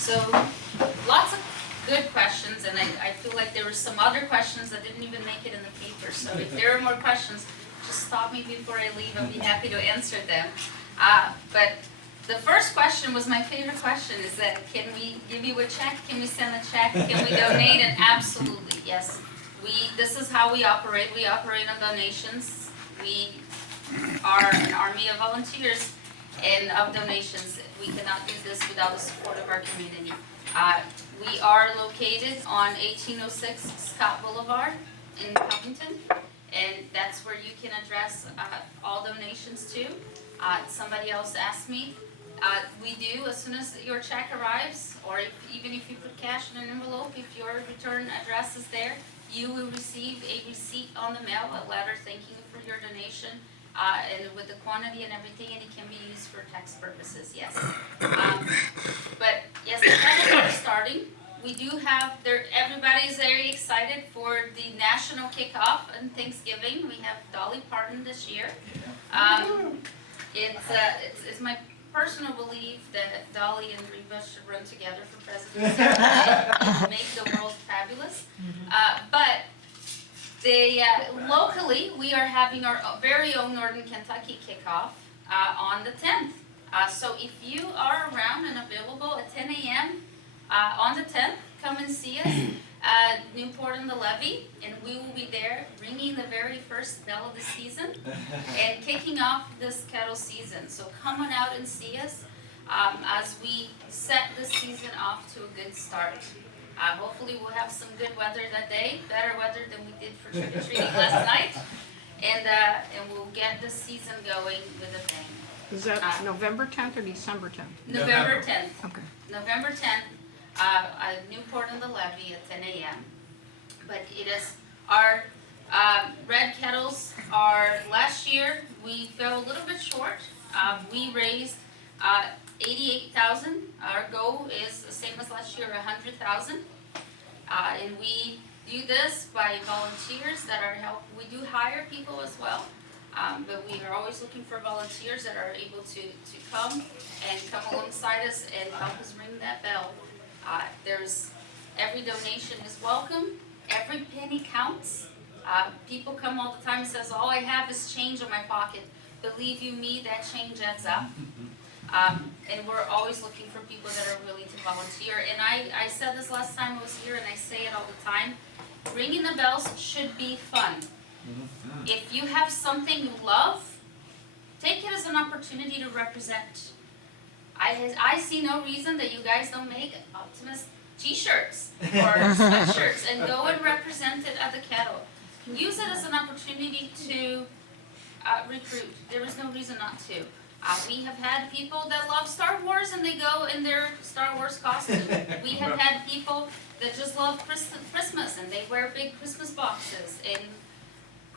So lots of good questions, and I feel like there were some other questions that didn't even make it in the paper. So if there are more questions, just stop me before I leave. I'll be happy to answer them. But the first question was my favorite question, is that can we give you a check? Can we send a check? Can we donate? And absolutely, yes. This is how we operate. We operate on donations. We are an army of volunteers and of donations. We cannot do this without the support of our community. We are located on 1806 Scott Boulevard in Covington, and that's where you can address all donations to. Somebody else asked me, we do, as soon as your check arrives, or even if you put cash in an envelope, if your return address is there, you will receive a receipt on the mail, a letter thanking you for your donation, and with the quantity and everything, and it can be used for tax purposes, yes. But yes, the candles are starting. We do have, everybody is very excited for the national kickoff and Thanksgiving. We have Dolly Parton this year. It's my personal belief that Dolly and Reba should run together for president and make the world fabulous. But locally, we are having our very own Northern Kentucky kickoff on the 10th. So if you are around and available at 10 a.m. On the 10th, come and see us at Newport on the Levee, and we will be there ringing the very first bell of the season and kicking off this cattle season. So come on out and see us as we set the season off to a good start. Hopefully we'll have some good weather that day, better weather than we did for trick-or-treating last night, and we'll get the season going with a bang. Is that November 10th or December 10th? November 10th. Okay. November 10th. Newport on the Levee at 10 a.m. But it is our red kettles are, last year we fell a little bit short. We raised 88,000. Our goal is the same as last year, 100,000. And we do this by volunteers that are help. We do hire people as well. But we are always looking for volunteers that are able to come and come alongside us and help us ring that bell. Every donation is welcome. Every penny counts. People come all the time and says, all I have is change in my pocket. Believe you me, that change adds up. And we're always looking for people that are willing to volunteer. And I said this last time I was here, and I say it all the time. Ringing the bells should be fun. If you have something you love, take it as an opportunity to represent. I see no reason that you guys don't make Optimist t-shirts or sweatshirts and go and represent it at the kettle. Use it as an opportunity to recruit. There is no reason not to. We have had people that love Star Wars and they go in their Star Wars costume. We have had people that just love Christmas and they wear big Christmas boxes and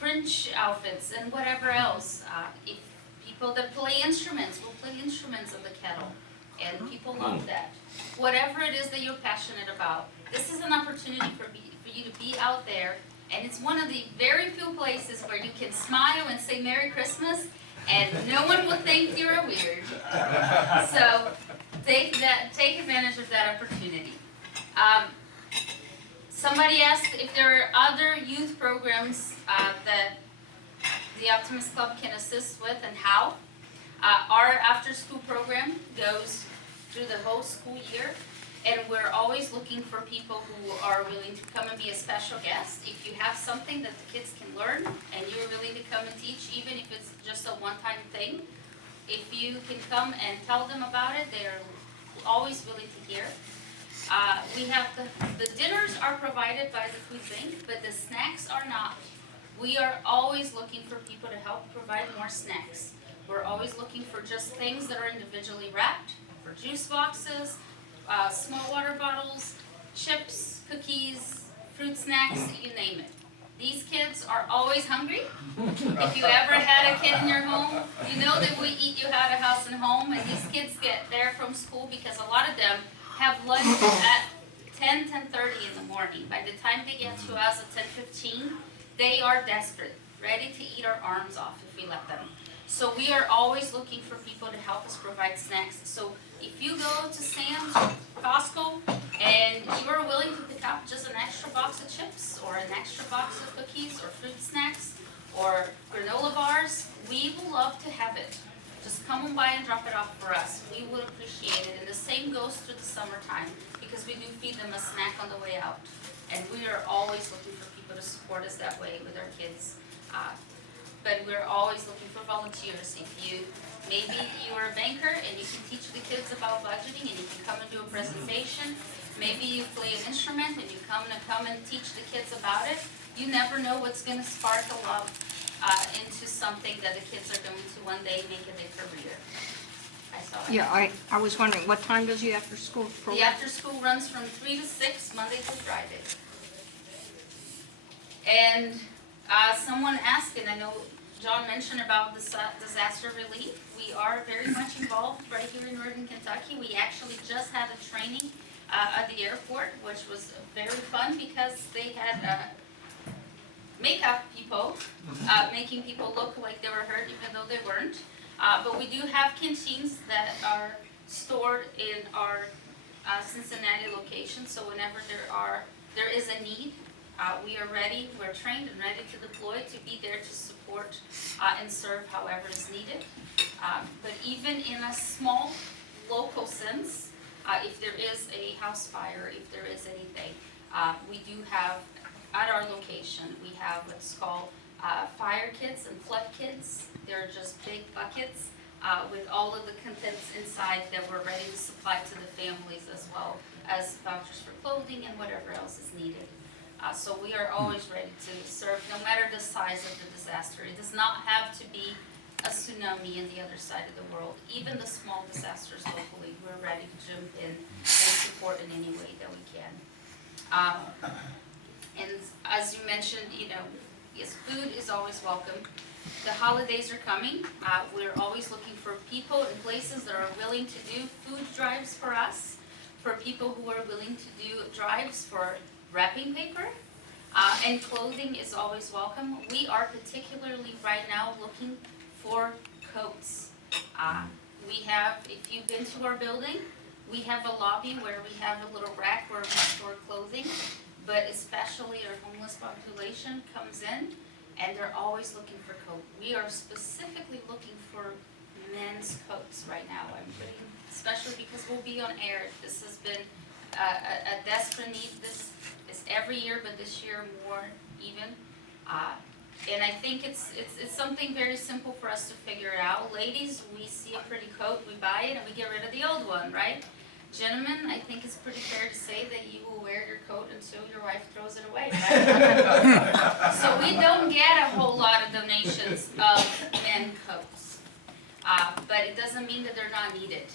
Grinch outfits and whatever else. If people that play instruments will play instruments at the kettle, and people love that. Whatever it is that you're passionate about, this is an opportunity for you to be out there, and it's one of the very few places where you can smile and say Merry Christmas, and no one will think you're a weird. So take advantage of that opportunity. Somebody asked if there are other youth programs that the Optimist Club can assist with and how. Our after-school program goes through the whole school year, and we're always looking for people who are willing to come and be a special guest. If you have something that the kids can learn and you're willing to come and teach, even if it's just a one-time thing, if you can come and tell them about it, they're always willing to hear. We have the dinners are provided by the food bank, but the snacks are not. We are always looking for people to help provide more snacks. We're always looking for just things that are individually wrapped, for juice boxes, small water bottles, chips, cookies, fruit snacks, you name it. These kids are always hungry. If you ever had a kid in your home, you know that we eat you out of house and home, and these kids get there from school because a lot of them have lunch at 10:30 in the morning. By the time they get to us at 10:15, they are desperate, ready to eat our arms off if we let them. So we are always looking for people to help us provide snacks. So if you go to Sam's, Costco, and you are willing to pick up just an extra box of chips, or an extra box of cookies, or fruit snacks, or granola bars, we will love to have it. Just come on by and drop it off for us. We would appreciate it. And the same goes through the summertime, because we do feed them a snack on the way out. And we are always looking for people to support us that way with our kids. But we're always looking for volunteers. Maybe you are a banker and you can teach the kids about budgeting and you can come and do a presentation. Maybe you play an instrument and you come and teach the kids about it. You never know what's going to spark a love into something that the kids are going to one day make it a career. I saw it. Yeah, I was wondering, what time does the after-school The program? after school runs from 3 to 6, Monday through Friday. And someone asked, and I know John mentioned about this disaster relief. We are very much involved right here in northern Kentucky. We actually just had a training at the airport, which was very fun because they had makeup people, making people look like they were hurt even though they weren't. But we do have canteens that are stored in our Cincinnati location, so whenever there is a need, we are ready, we're trained and ready to deploy to be there to support and serve however is needed. But even in a small local sense, if there is a house fire, if there is anything, we do have, at our location, we have what's called fire kits and flood kits. They're just big buckets with all of the contents inside that we're ready to supply to the families, as well as vouchers for clothing and whatever else is needed. So we are always ready to serve, no matter the size of the disaster. It does not have to be a tsunami in the other side of the world. Even the small disasters locally, we're ready to jump in and support in any way that we can. And as you mentioned, yes, food is always welcome. The holidays are coming. We're always looking for people and places that are willing to do food drives for us, for people who are willing to do drives for wrapping paper, and clothing is always welcome. We are particularly right now looking for coats. We have, if you've been to our building, we have a lobby where we have a little rack where we store clothing, but especially our homeless population comes in and they're always looking for coats. We are specifically looking for men's coats right now. Especially because we'll be on air. This has been a desperate need. This is every year, but this year more even. And I think it's something very simple for us to figure out. Ladies, we see a pretty coat, we buy it, and we get rid of the old one, right? Gentlemen, I think it's pretty fair to say that you will wear your coat until your wife throws it away, right? So we don't get a whole lot of donations of men coats. But it doesn't mean that they're not needed.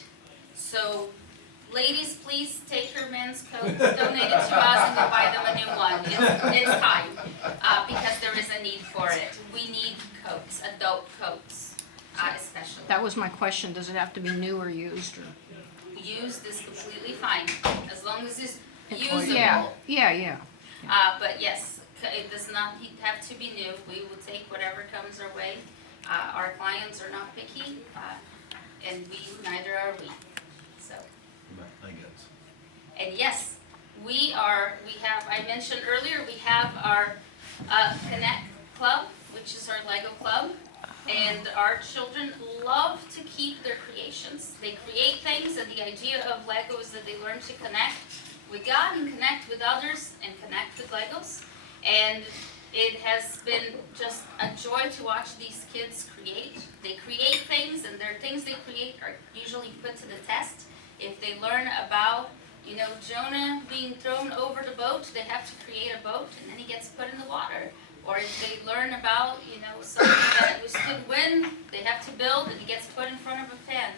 So ladies, please take your men's coats, donate it to us, and go buy them a new one. It's time, because there is a need for it. We need coats, adult coats, especially. That was my question, does it have to be new or used? Or? Used is completely fine, as long as it's usable. Yeah. But yes, it does not have to be new. We will take whatever comes our way. Our clients are not picky, and neither are we. So. I guess. And yes, I mentioned earlier, we have our Connect Club, which is our Lego club. And our children love to keep their creations. They create things, and the idea of Lego is that they learn to connect with God and connect with others and connect with Legos. And it has been just a joy to watch these kids create. They create things, and their things they create are usually put to the test. If they learn about, Jonah being thrown over the boat, they have to create a boat, and then he gets put in the water. Or if they learn about, something that withstood wind, they have to build, and it gets put in front of a fan.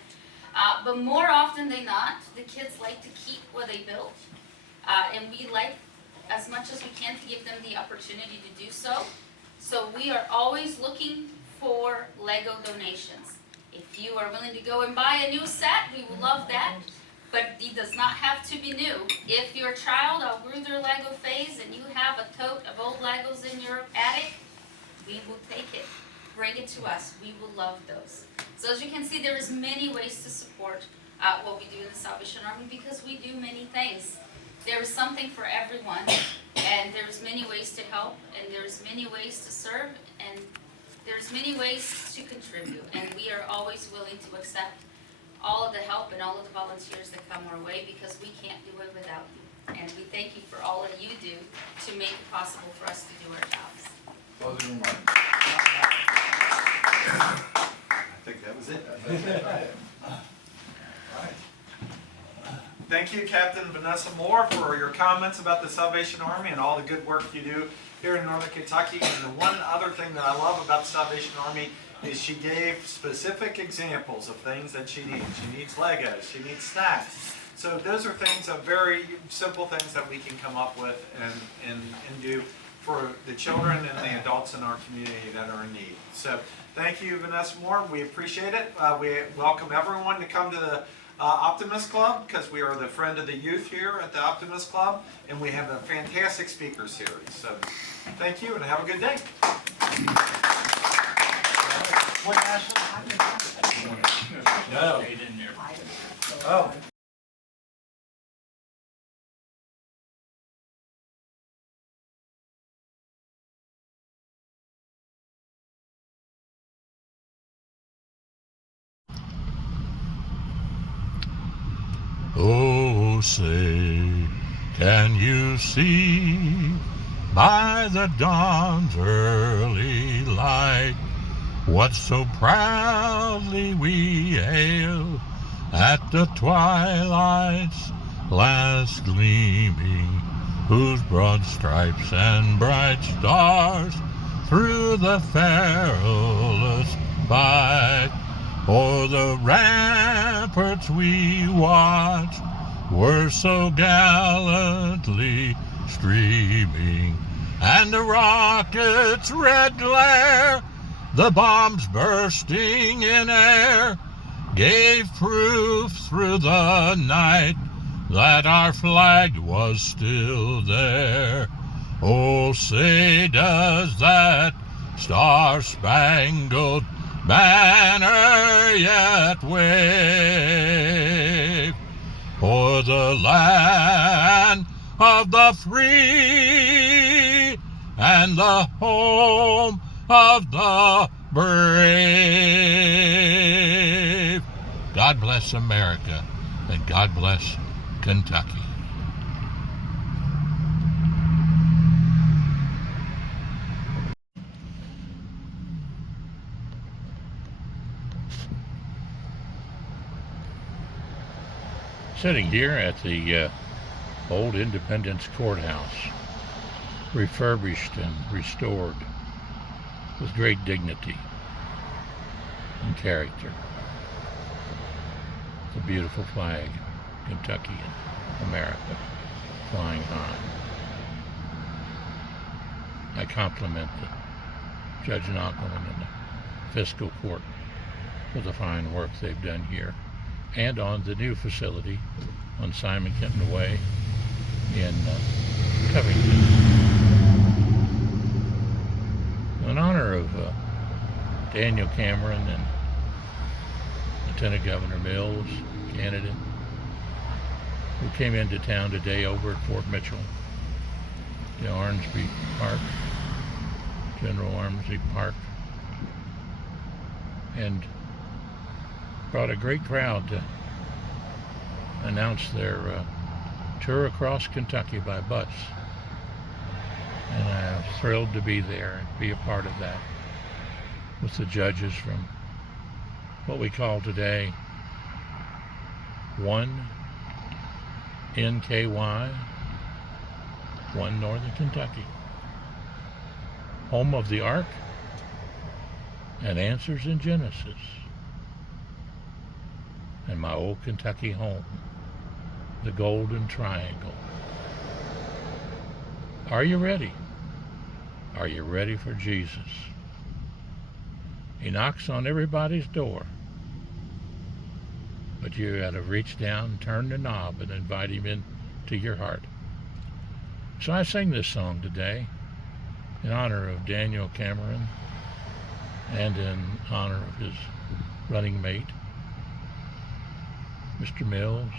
But more often than not, the kids like to keep what they built. And we like, as much as we can, to give them the opportunity to do so. So we are always looking for Lego donations. If you are willing to go and buy a new set, we would love that. But it does not have to be new. If your child outgrew their Lego phase and you have a tote of old Legos in your attic, we will take it. bring it to us. We will love those. So as you can see, there is many ways to support what we do in the Salvation Army, because we do many things. There is something for everyone, and there's many ways to help, and there's many ways to serve, and there's many ways to contribute, and we are always willing to accept all of the help and all of the volunteers that come our way, because we can't do it without you. And we thank you for all that you do to make it possible for us to do our jobs. Closing remarks. I think that was it. Thank you, Captain Vanessa Moore, for your comments about the Salvation Army and all the good work you do here in Northern Kentucky. And the one other thing that I love about the Salvation Army is she gave specific examples of things that she needs. She needs Legos, she needs snacks. So those are things, very simple things that we can come up with and do for the children and the adults in our community that are in need. So thank you, Vanessa Moore. We appreciate it. We welcome everyone to come to the Optimist Club, because we are the friend of the youth here at the Optimist Club, and we have a fantastic speaker series. So thank you and have a good day. No. Oh. Oh, say, can you see by the dawn's early light what so proudly we hail at the twilight's last gleaming, whose broad stripes and bright stars through the perilous fight o'er the ramparts we watched were so gallantly streaming, and the rocket's red glare, the bombs bursting in air, gave proof through the night that our flag was still there. Oh, say, does that star-spangled banner yet wave o'er the land of the free and the home of the brave? God bless America, and God bless Kentucky. Sitting here at the old Independence Courthouse, refurbished and restored with great dignity and character. The beautiful flag, Kentucky and America, flying high. I compliment Judge Knockelman and the Fiscal Court for the fine work they've done here, and on the new facility on Simon Kenton Way in Covington. In honor of Daniel Cameron and Lieutenant Governor Mills, candidate, who came into town today over at Fort Mitchell, the Armsby Park, General Armsby Park, and brought a great crowd to announce their tour across Kentucky by bus. And I'm thrilled to be there and be a part of that with the judges from what we call today 1 NKY, 1 Northern Kentucky, home of the Ark and Answers in Genesis, and my old Kentucky home, the Golden Triangle. Are you ready? Are you ready for Jesus? He knocks on everybody's door, but you got to reach down, turn the knob, and invite him into your heart. So I sing this song today in honor of Daniel Cameron and in honor of his running mate, Mr. Mills,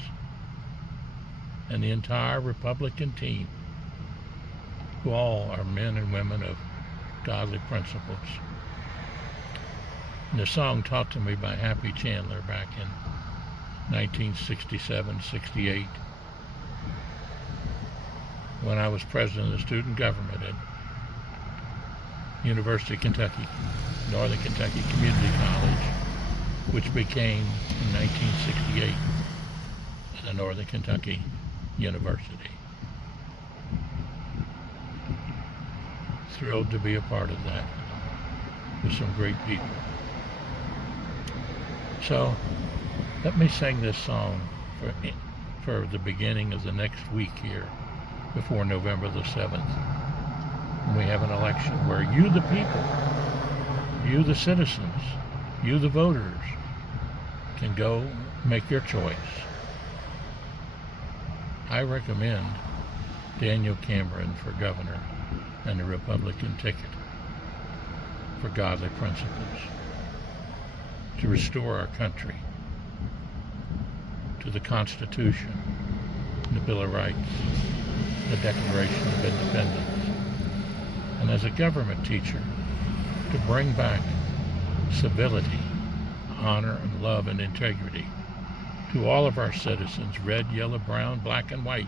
and the entire Republican team, who all are men and women of godly principles. And the song taught to me by Happy Chandler back in 1967-68, when I was president of the student government at University of Kentucky, Northern Kentucky Community College, which became in 1968 the Northern Kentucky University. Thrilled to be a part of that with some great people. So let me sing this song for the beginning of the next week here before November the 7th. When we have an election where you the people, you the citizens, you the voters can go make your choice. I recommend Daniel Cameron for governor and the Republican ticket for godly principles, to restore our country to the Constitution, the Bill of Rights, the Declaration of Independence, and as a government teacher, to bring back civility, honor, and love and integrity to all of our citizens, red, yellow, brown, black, and white.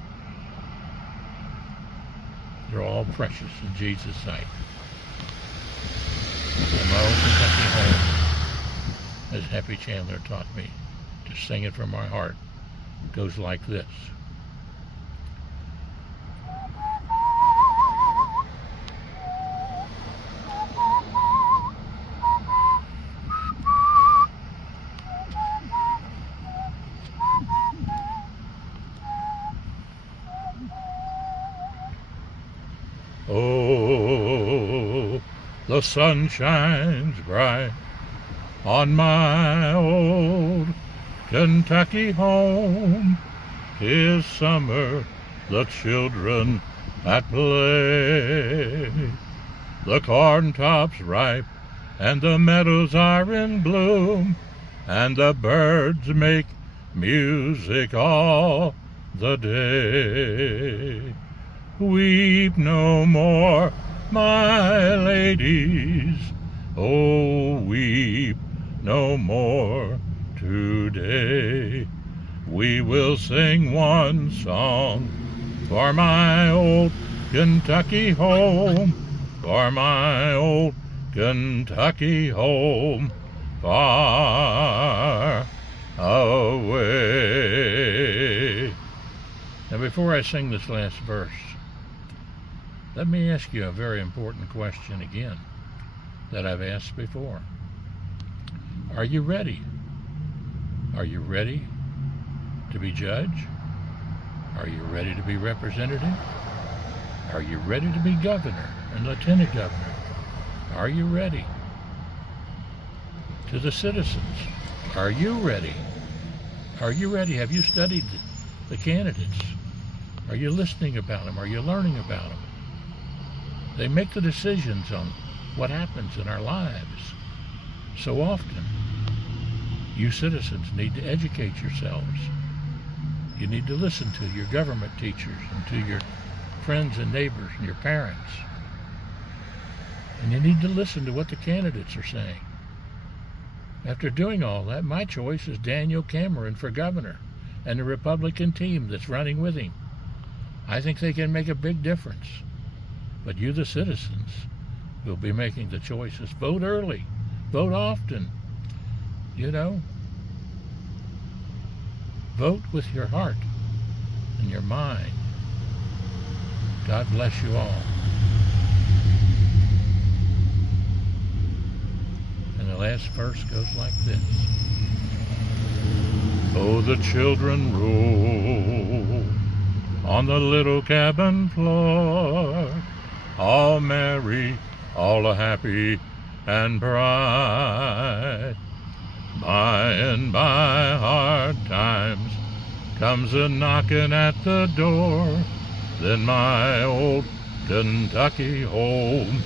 They're all precious in Jesus' sight. And my own Kentucky home, as Happy Chandler taught me, to sing it from my heart, goes like this. Oh, the sun shines bright on my old Kentucky home. 'Tis summer, the children at play. The corn tops ripe and the meadows are in bloom, and the birds make music all the day. Weep no more, my ladies, oh, weep no more today. We will sing one song for my old Kentucky home, for my old Kentucky home, far away. Now, before I sing this last verse, let me ask you a very important question again that I've asked before. Are you ready? Are you ready to be judge? Are you ready to be representative? Are you ready to be governor and lieutenant governor? Are you ready? To the citizens, are you ready? Are you ready? Have you studied the candidates? Are you listening about them? Are you learning about them? They make the decisions on what happens in our lives so often. You citizens need to educate yourselves. You need to listen to your government teachers and to your friends and neighbors and your parents. And you need to listen to what the candidates are saying. After doing all that, my choice is Daniel Cameron for governor and the Republican team that's running with him. I think they can make a big difference. But you, the citizens, will be making the choices. Vote early. Vote often. You know, vote with your heart and your mind. God bless you all. And the last verse goes like this. Oh, the children roll on the little cabin floor, all merry, all happy and bright. By and by hard times comes a knocking at the door, then my old Kentucky home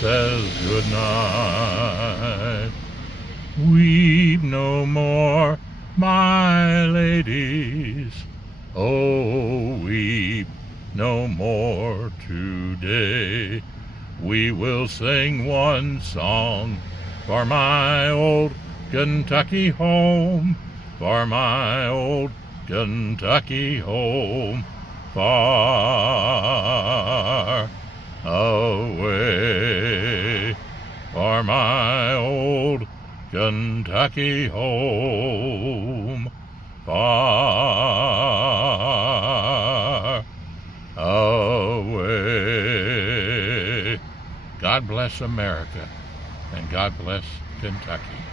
says good night. Weep no more, my ladies, oh, weep no more today. We will sing one song for my old Kentucky home, for my old Kentucky home, far away, for my old Kentucky home, far away. God bless America, and God bless Kentucky.